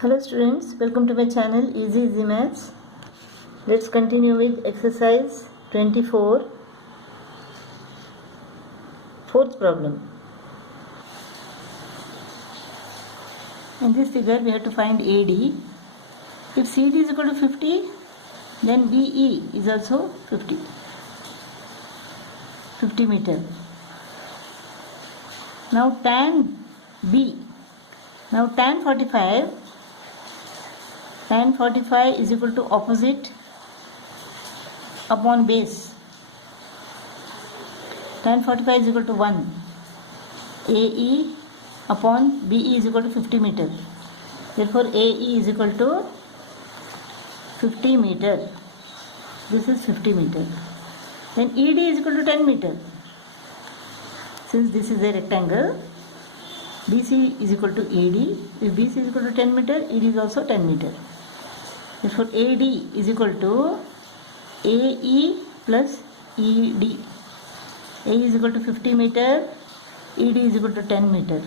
Hello students, welcome to my channel Easy Maths. Let's continue with exercise 24, fourth problem. In this figure we have to find AD. If CD is equal to 50, then BE is also 50 meter. Now tan 45 is equal to opposite upon base. Tan 45 is equal to 1. AE upon BE is equal to 50 meter. Therefore AE is equal to 50 meter. This is 50 meter. Then ED is equal to 10 meter. Since this is a rectangle, BC is equal to ED. If BC is equal to 10 meter, ED is also 10 meter. Therefore AD is equal to AE plus ED. A is equal to 50 meter, ED is equal to 10 meter.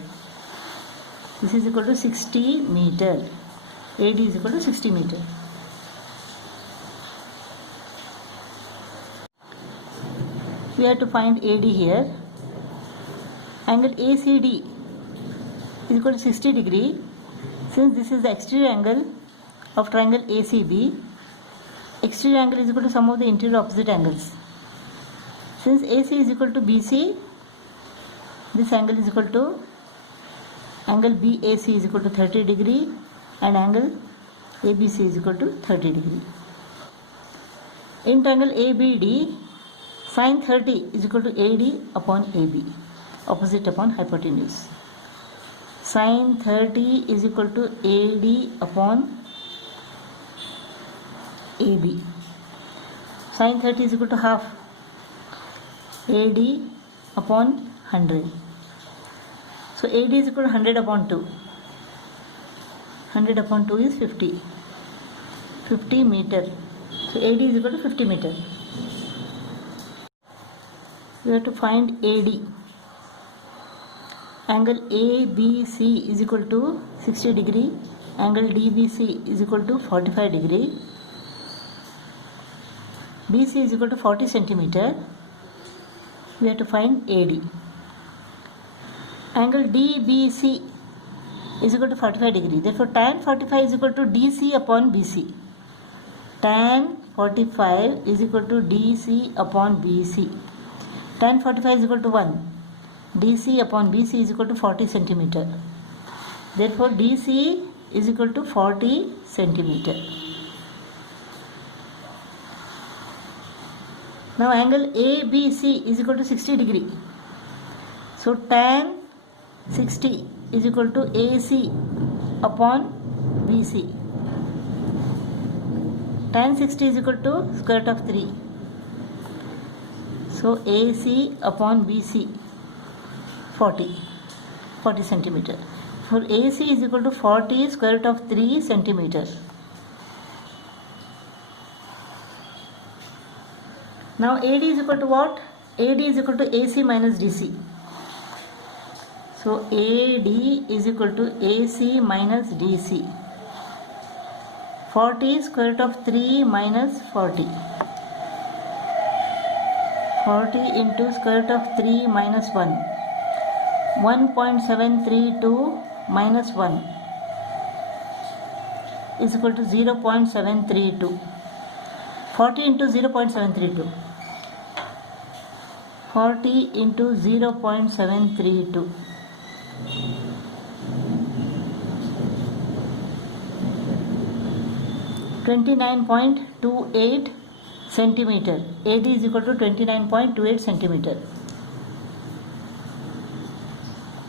This is equal to 60 meter. AD is equal to 60 meter. We have to find AD here. Angle ACD is equal to 60 degree. Since this is the exterior angle of triangle ACB, exterior angle is equal to sum of the interior opposite angles. Since AC is equal to BC, this angle is equal to angle BAC is equal to 30 degree and angle ABC is equal to 30 degree. In triangle ABD, sin 30 is equal to AD upon AB, opposite upon hypotenuse. Sin 30 is equal to AD upon AB. Sin 30 is equal to half AD upon 100. So AD is equal to 100 upon 2. 100 upon 2 is 50. 50 meter. So AD is equal to 50 meter. We have to find AD. Angle ABC is equal to 60 degree. Angle DBC is equal to 45 degree. BC is equal to 40 centimeter. We have to find AD. Angle DBC is equal to 45 degree. Therefore tan 45 is equal to DC upon BC. Tan 45 is equal to DC upon BC. Tan 45 is equal to 1. DC upon BC is equal to 40 centimeter. Therefore DC is equal to 40 centimeter. Now angle ABC is equal to 60 degree. So tan 60 is equal to AC upon BC. Tan 60 is equal to square root of 3. So AC upon BC 40 centimeter. For AC is equal to 40 square root of 3 centimeter. Now AD is equal to what? AD is equal to AC minus DC. So AD is equal to AC minus DC. 40 square root of 3 minus 40. 40 into square root of 3 minus 1. 1.732 minus 1 is equal to 0.732. 40 into 0.732. 40 into 0.732. 29.28 centimeter. AD is equal to 29.28 centimeter.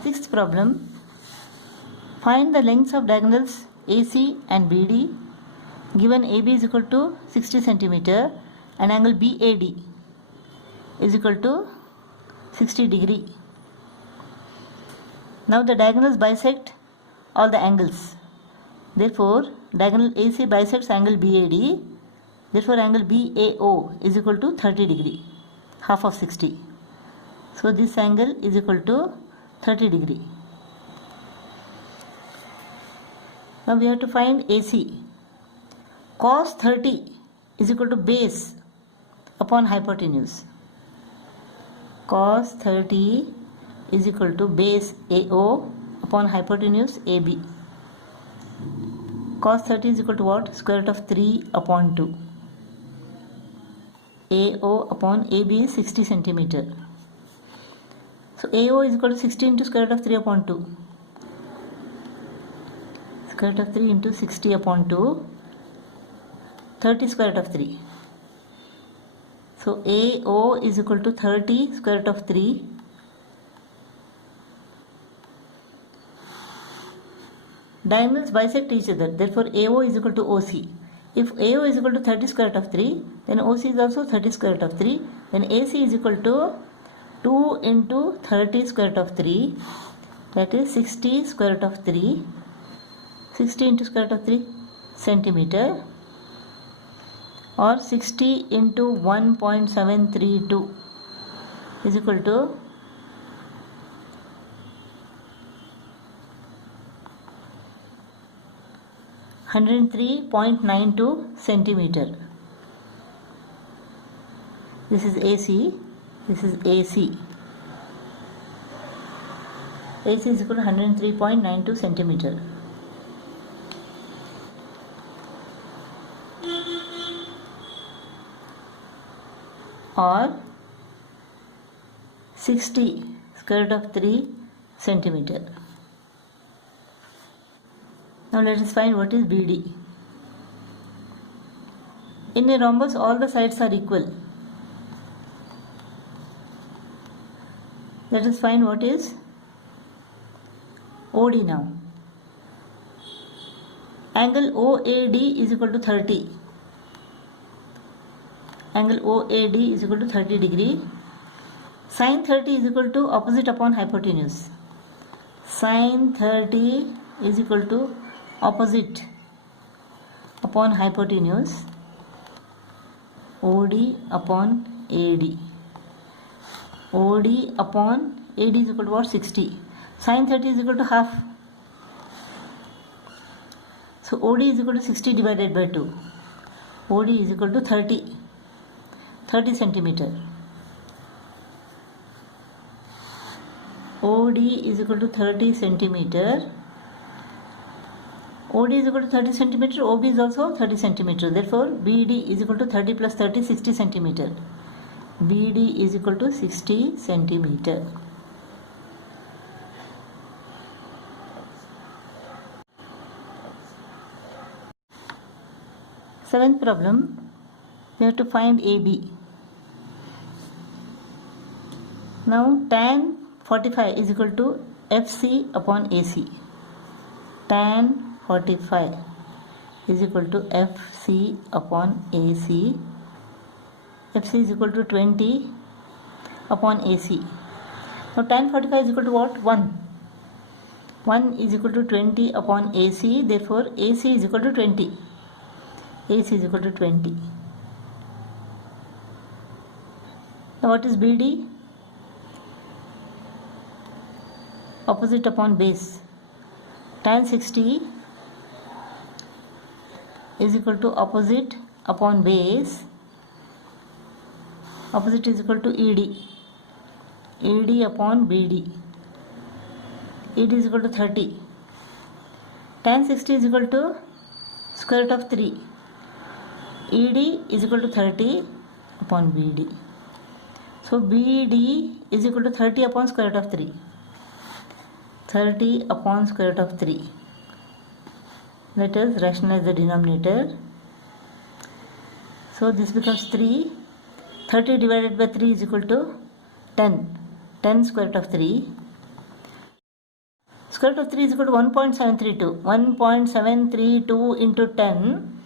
Sixth problem. Find the lengths of diagonals AC and BD. Given AB is equal to 60 centimeter and angle BAD is equal to 60 degree. Now the diagonals bisect all the angles. Therefore diagonal AC bisects angle BAD. Therefore angle BAO is equal to 30 degree, half of 60. So this angle is equal to 30 degree. Now we have to find AC. Cos 30 is equal to base upon hypotenuse. Cos 30 is equal to base AO upon hypotenuse AB. Cos 30 is equal to what? Square root of 3 upon 2. AO upon AB is 60 centimeter. So AO is equal to 60 into square root of 3 upon 2. Square root of 3 into 60 upon 2. 30 square root of 3. So AO is equal to 30 square root of 3. Diagonals bisect each other. Therefore AO is equal to OC. If AO is equal to 30 square root of 3, then OC is also 30 square root of 3. Then AC is equal to 2 into 30 square root of 3. That is 60 square root of 3. 60 into square root of 3 centimeter, or 60 into 1.732 is equal to 103.92 centimeter. This is AC. This is AC. AC is equal to 103.92 centimeter. Or 60 square root of 3 centimeter. Now let us find what is BD. In a rhombus, all the sides are equal. Let us find what is OD now. Angle OAD is equal to 30. Angle OAD is equal to 30 degree. Sin 30 is equal to opposite upon hypotenuse. Sin 30 is equal to opposite upon hypotenuse. OD upon AD. OD upon AD is equal to what? 60. Sin 30 is equal to half. So OD is equal to 60 divided by 2. OD is equal to 30 centimeter. OD is equal to 30 centimeter. OD is equal to 30 centimeter. OB is also 30 centimeter. Therefore, BD is equal to 30 plus 30, 60 centimeter. BD is equal to 60 centimeter. Seventh problem, we have to find AB. Now tan 45 is equal to FC upon AC. Tan 45 is equal to FC upon AC. FC is equal to 20 upon AC. Now tan 45 is equal to what? 1. 1 is equal to 20 upon AC. Therefore AC is equal to 20. AC is equal to 20. Now what is BD? Opposite upon base. Tan 60 is equal to opposite upon base. Opposite is equal to ED. ED upon BD. ED is equal to 30. Tan 60 is equal to square root of 3. ED is equal to 30 upon BD. So BD is equal to 30 upon square root of 3. 30 upon square root of 3. Let us rationalize the denominator. So this becomes 3. 30 divided by 3 is equal to 10. 10 square root of 3. Square root of 3 is equal to 1.732. 1.732 into 10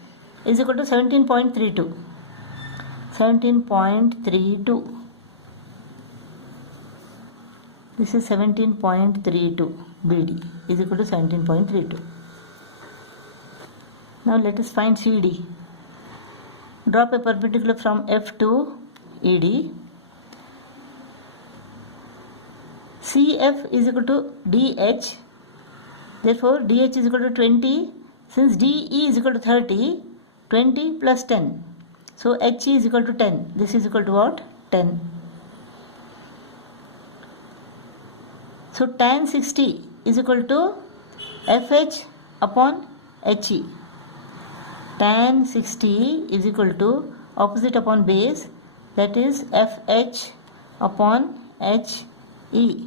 is equal to 17.32. 17.32. This is 17.32. BD is equal to 17.32. Now let us find CD. Drop a perpendicular from F to ED. CF is equal to DH. Therefore DH is equal to 20 Since DE is equal to 30, 20 plus 10. So HE is equal to 10. This is equal to what? 10. So tan 60 is equal to FH upon HE. Tan 60 is equal to opposite upon base, that is FH upon HE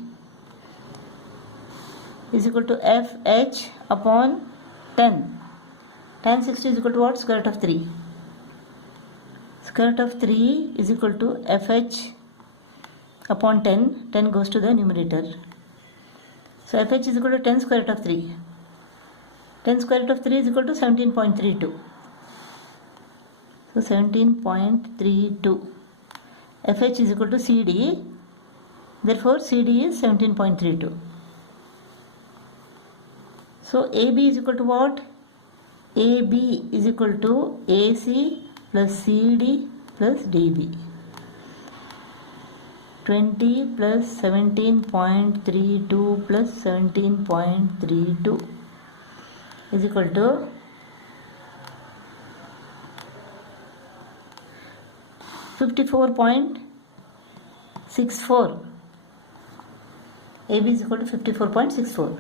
is equal to FH upon 10. Tan 60 is equal to what? Square root of 3. Square root of 3 is equal to FH upon 10. 10 goes to the numerator. So FH is equal to 10 square root of 3. 10 square root of 3 is equal to 17.32. So 17.32. FH is equal to CD. Therefore CD is 17.32. So AB is equal to what? AB is equal to AC plus CD plus DB. 20 plus 17.32 plus 17.32 is equal to 54.64. AB is equal to 54.64.